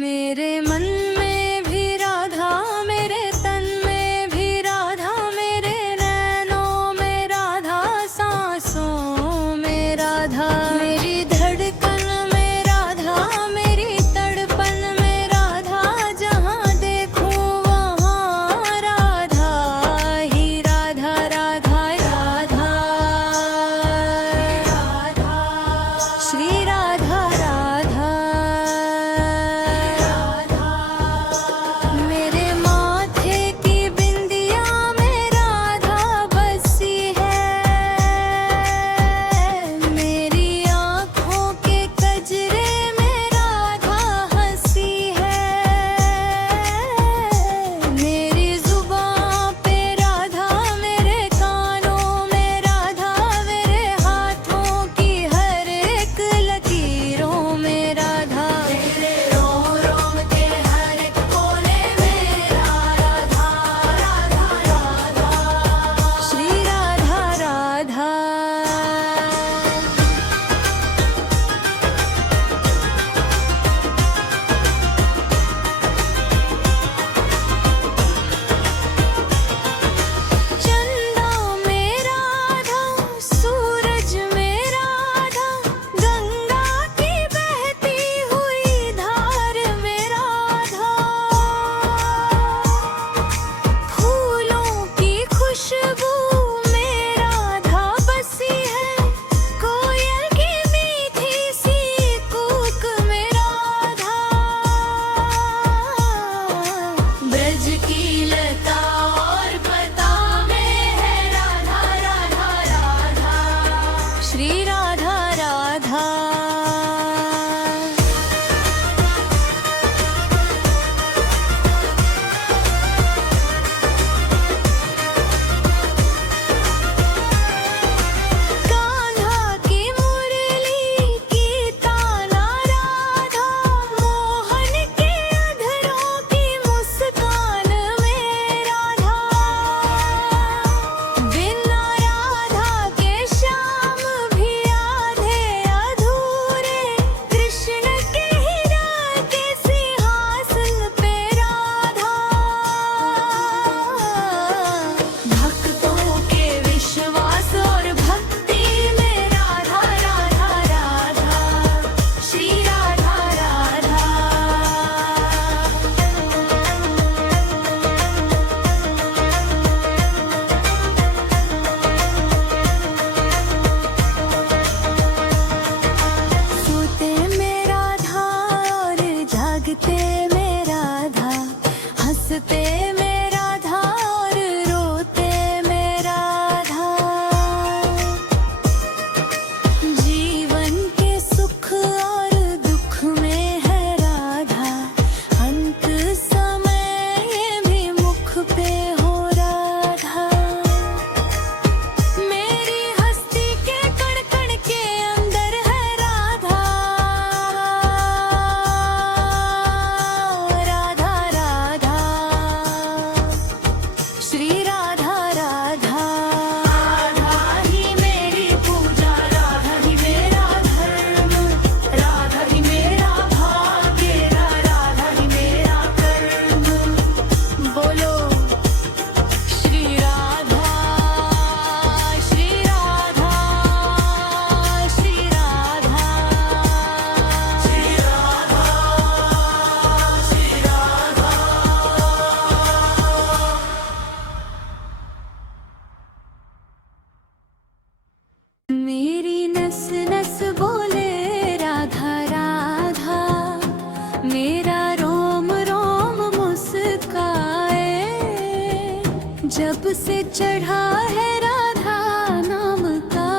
मेरे मन में भी राधा, मेरे तन में भी राधा, मेरे नैनों में राधा, सांसों में राधा, मेरी धड़कन में राधा, मेरी तड़पन में राधा, जहाँ देखूं वहाँ राधा ही राधा, राधा राधा श्री राधा राधा। मेरे माथे की बिंदिया में राधा बसी है, मेरी आँखों के कजरे में राधा हंसी है, मेरी जुबां पे राधा, मेरे कानों में राधा, मेरे हाथों की हर एक लकीरों में राधा, तेरे रोम रोम के हर एक कोने में राधा, राधा राधा श्री राधा राधा। चंदा में राधा, सूरज में राधा, गंगा की बहती हुई धार में राधा, फूलों की खुशबू में राधा बसी है, कोयल की मीठी सी कूक में राधा, ब्रज की लता और पता में है राधा, राधा राधा श्री राधा राधा। कान्हा की मुरली की ताना राधा, मोहन के अधरों की मुस्कान में राधा, बिना राधा के श्याम भी आधे अधूरे, कृष्ण के हीरा के सिंहासन पे राधा, भक्तों के विश्वास और भक्ति में राधा, राधा राधा श्री राधा राधा। सोते में राधा और जागते में राधा, हंसते में राधा और रोते में राधा, जीवन के सुख और दुख में है राधा, अंत समय भी मुख पे हो राधा, मेरी हस्ती के कण कण के अंदर है राधा, राधा राधा श्री राधा राधा। राधा ही मेरी पूजा, राधा ही मेरा धर्म, राधा ही मेरा भाग्य, राधा ही मेरा कर्म, बोलो श्री राधा, श्री राधा, श्री राधा, श्री राधा, श्री राधा। मेरी नस नस बोले राधा राधा, मेरा रोम रोम मुस्काए, जब से चढ़ा है राधा नाम का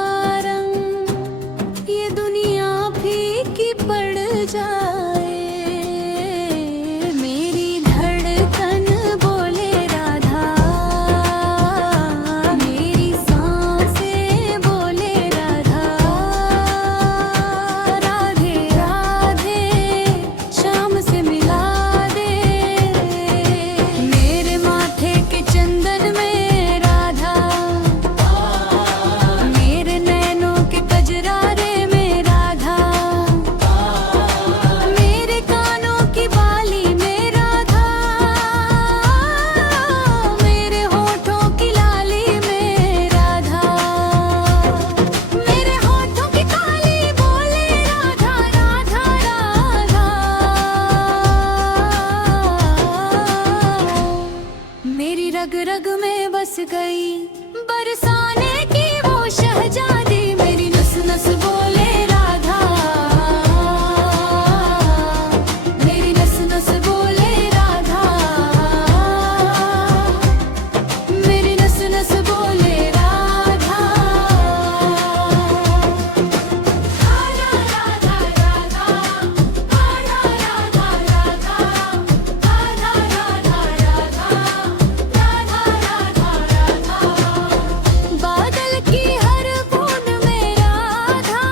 रंग, ये दुनिया फीकी पड़ जाए, मेरी धड़कन बोले राधा, मेरी सांसें बोले राधा, राधे राधे शाम से मिला दे, मेरे माथे के चंदन में राधा, गई बरसाने की वो शहजादी मेरी नस नस बोले राधा मेरी नस नस बोले राधा मेरी नस नस बोले राधा राधा राधा राधा राधा राधा राधा राधा राधा बादल की हर बूंद में राधा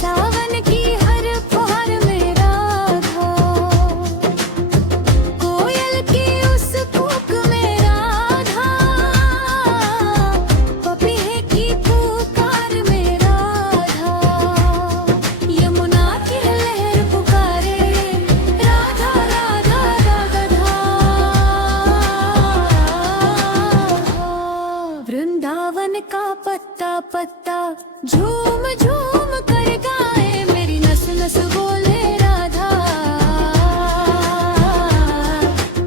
सावन की हर फुहार में राधा कोयल की उस कूक में राधा पपीहे की पुकार में राधा यमुना की लहर पुकारे राधा राधा राधा वृंदावन का पत्ता पत्ता झूम झूम कर गाए मेरी नस नस बोले राधा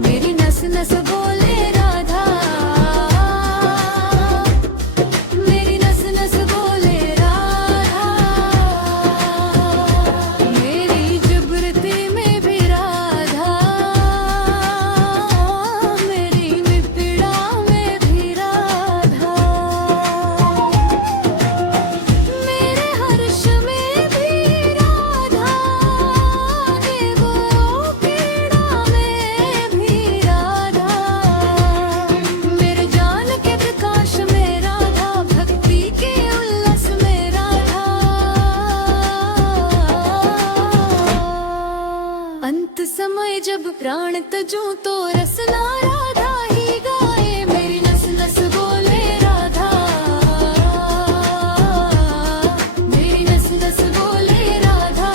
मेरी नस नस बोले राधा मेरी नस नस बोले राधा मेरी जुबरती में भी राधा मेरी मिपड़ा में भी राधा मेरे हर्ष में भी राधा एगो पीड़ा में भी राधा मेरे जान के प्रकाश में राधा भक्ति के उल्लास में राधा अंत समय जब प्राण तजूं तो रसना राधा ही गाए मेरी नस नस बोले राधा मेरी नस नस बोले राधा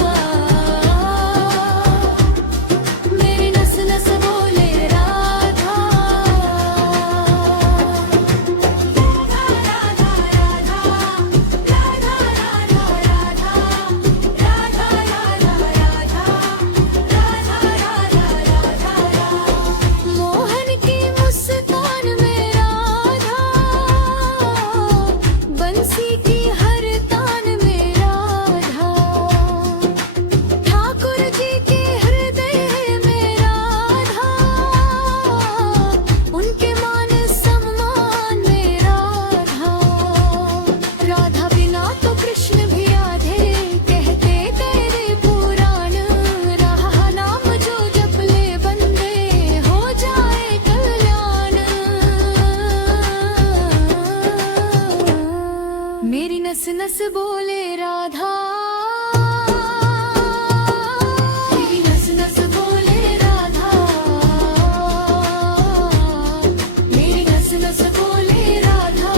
मेरी नस नस बोले राधा राधा राधा राधा राधा राधा राधा मोहन की मुस्कान में राधा बंसी की हर तान में राधा ठाकुर जी के हृदय में राधा उनके मान सम्मान में राधा राधा बिना तो कृष्ण भी आधे कहते तेरे पुराण रहा नाम जो जप ले बंदे हो जाए कल्याण मेरी नस नस बोले राधा मेरी नस नस बोले राधा मेरी नस नस बोले राधा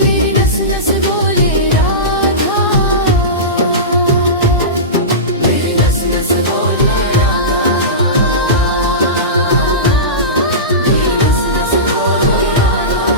मेरी नस नस बोले राधा मेरी नस नस बोले राधा मेरी नस नस बोले राधा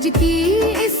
ब्रज की इस